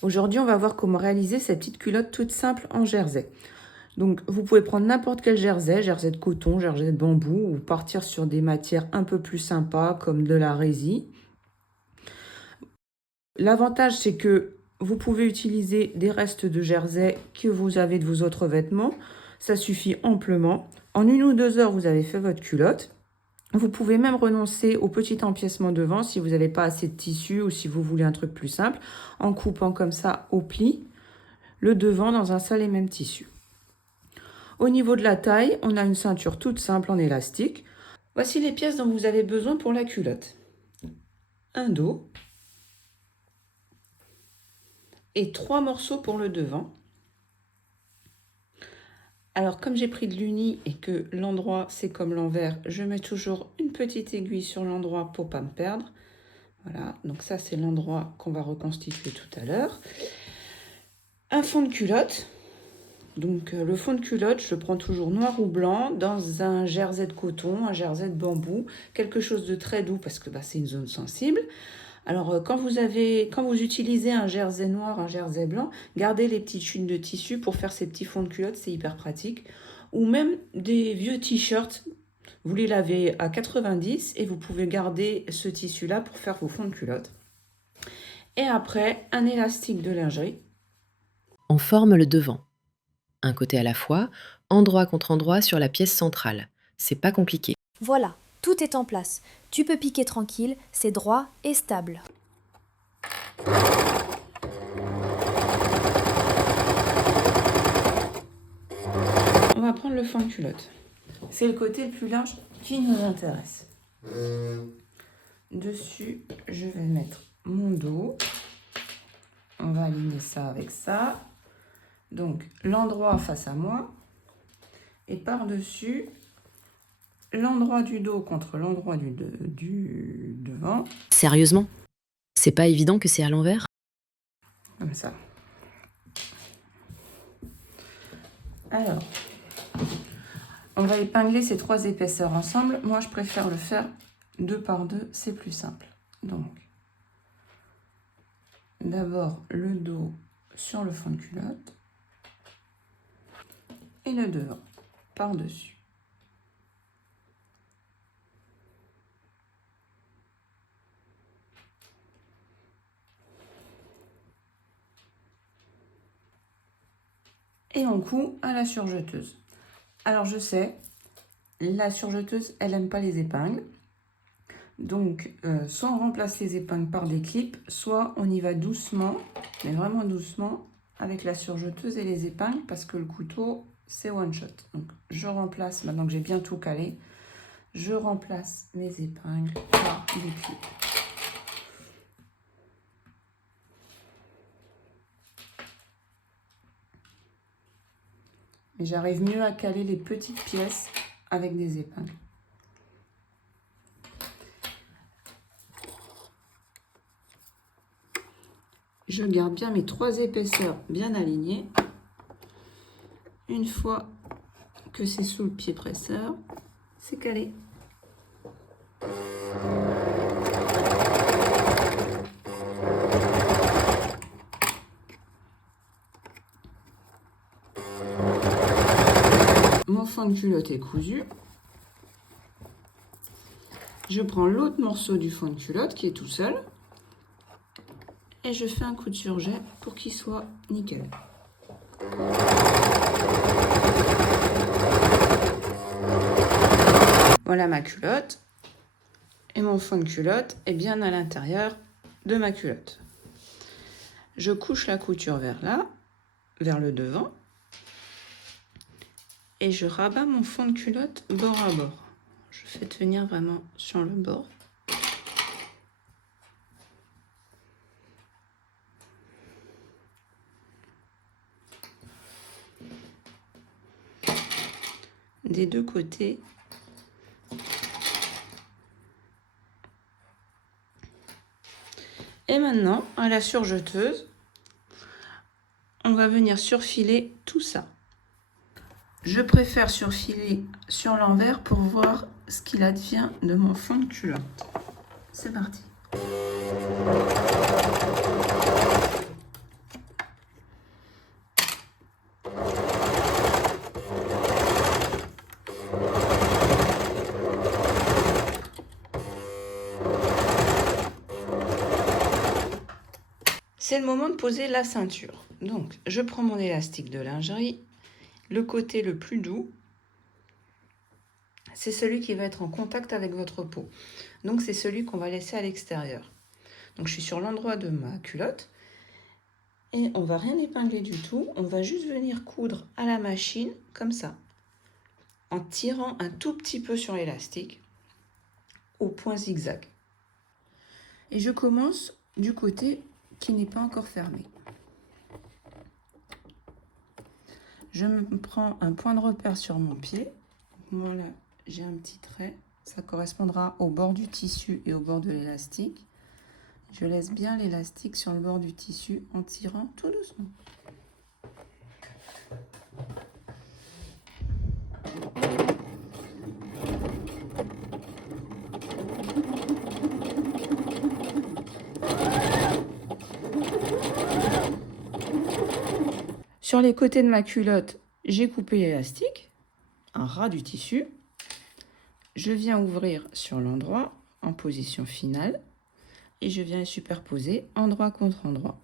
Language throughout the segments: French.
Aujourd'hui, on va voir comment réaliser cette petite culotte toute simple en jersey. Donc, vous pouvez prendre n'importe quel jersey de coton, jersey de bambou, ou partir sur des matières un peu plus sympas comme de la résille. L'avantage, c'est que vous pouvez utiliser des restes de jersey que vous avez de vos autres vêtements. Ça suffit amplement. En 1 ou 2 heures, vous avez fait votre culotte. Vous pouvez même renoncer au petit empiècement devant si vous n'avez pas assez de tissu ou si vous voulez un truc plus simple, en coupant comme ça au pli le devant dans un seul et même tissu. Au niveau de la taille, on a une ceinture toute simple en élastique. Voici les pièces dont vous avez besoin pour la culotte. Un dos et 3 morceaux pour le devant. Alors comme j'ai pris de l'uni et que l'endroit c'est comme l'envers, je mets toujours une petite aiguille sur l'endroit pour pas me perdre. Voilà, donc ça c'est l'endroit qu'on va reconstituer tout à l'heure. Un fond de culotte. Donc le fond de culotte, je le prends toujours noir ou blanc dans un jersey de coton, un jersey de bambou, quelque chose de très doux parce que c'est une zone sensible. Alors quand vous utilisez un jersey noir, un jersey blanc, gardez les petites chutes de tissu pour faire ces petits fonds de culotte, c'est hyper pratique. Ou même des vieux t-shirts, vous les lavez à 90 et vous pouvez garder ce tissu-là pour faire vos fonds de culotte. Et après, un élastique de lingerie. On forme le devant. Un côté à la fois, endroit contre endroit sur la pièce centrale. C'est pas compliqué. Voilà, tout est en place. Tu peux piquer tranquille, c'est droit et stable. On va prendre le fond de culotte. C'est le côté le plus large qui nous intéresse. Dessus, je vais mettre mon dos. On va aligner ça avec ça. Donc, l'endroit face à moi. Et par-dessus, l'endroit du dos contre l'endroit du devant. Sérieusement? C'est pas évident que c'est à l'envers? Comme ça. Alors, on va épingler ces 3 épaisseurs ensemble. Moi, je préfère le faire 2 par 2, c'est plus simple. Donc, d'abord le dos sur le fond de culotte et le devant par-dessus. Et on coud à la surjeteuse. Alors je sais, la surjeteuse, elle n'aime pas les épingles. Donc, soit on remplace les épingles par des clips, soit on y va doucement, mais vraiment doucement, avec la surjeteuse et les épingles, parce que le couteau, c'est one shot. Donc, je remplace, maintenant que j'ai bien tout calé, je remplace mes épingles par des clips. Et j'arrive mieux à caler les petites pièces avec des épingles. Je garde bien mes 3 épaisseurs bien alignées. Une fois que c'est sous le pied presseur, c'est calé. Mon fond de culotte est cousu. Je prends l'autre morceau du fond de culotte qui est tout seul et je fais un coup de surjet pour qu'il soit nickel. Voilà ma culotte et mon fond de culotte est bien à l'intérieur de ma culotte. Je couche la couture vers là, vers le devant et je rabats mon fond de culotte bord à bord. Je fais tenir vraiment sur le bord. Des 2 côtés. Et maintenant, à la surjeteuse, on va venir surfiler tout ça. Je préfère surfiler sur l'envers pour voir ce qu'il advient de mon fond de culotte. C'est parti. C'est le moment de poser la ceinture. Donc, je prends mon élastique de lingerie. Le côté le plus doux, c'est celui qui va être en contact avec votre peau. Donc, c'est celui qu'on va laisser à l'extérieur. Donc, je suis sur l'endroit de ma culotte. Et on va rien épingler du tout. On va juste venir coudre à la machine, comme ça. En tirant un tout petit peu sur l'élastique, au point zigzag. Et je commence du côté qui n'est pas encore fermé. Je me prends un point de repère sur mon pied. Voilà, j'ai un petit trait. Ça correspondra au bord du tissu et au bord de l'élastique. Je laisse bien l'élastique sur le bord du tissu en tirant tout doucement. Sur les côtés de ma culotte, j'ai coupé l'élastique, un ras du tissu. Je viens ouvrir sur l'endroit en position finale et je viens superposer endroit contre endroit.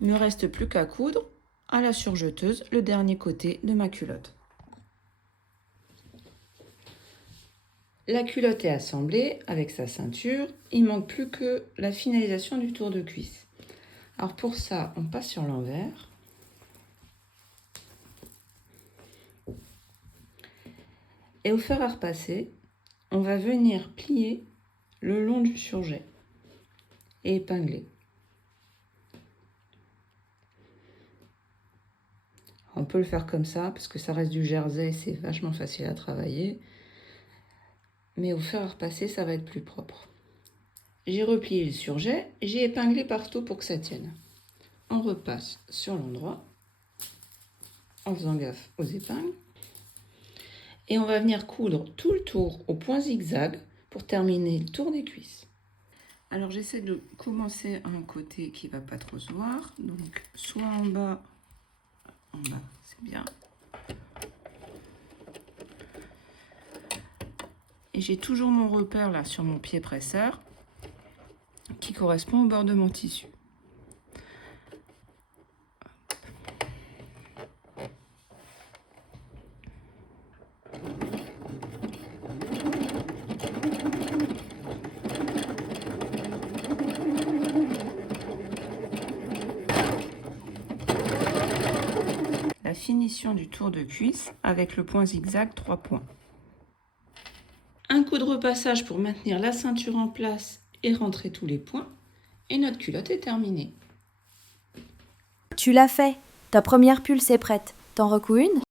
Il ne me reste plus qu'à coudre à la surjeteuse le dernier côté de ma culotte. La culotte est assemblée avec sa ceinture. Il ne manque plus que la finalisation du tour de cuisse. Alors pour ça, on passe sur l'envers. Et au fer à repasser, on va venir plier le long du surjet et épingler. On peut le faire comme ça parce que ça reste du jersey, c'est vachement facile à travailler. Mais au fer à repasser, ça va être plus propre. J'ai replié le surjet, j'ai épinglé partout pour que ça tienne. On repasse sur l'endroit en faisant gaffe aux épingles. Et on va venir coudre tout le tour au point zigzag pour terminer le tour des cuisses. Alors j'essaie de commencer à un côté qui ne va pas trop se voir. Donc soit en bas, c'est bien. Et j'ai toujours mon repère là sur mon pied presseur qui correspond au bord de mon tissu. La finition du tour de cuisse avec le point zigzag 3 points. Un coup de repassage pour maintenir la ceinture en place et rentrer tous les points. Et notre culotte est terminée. Tu l'as fait. Ta première pulse est prête. T'en recouds une ?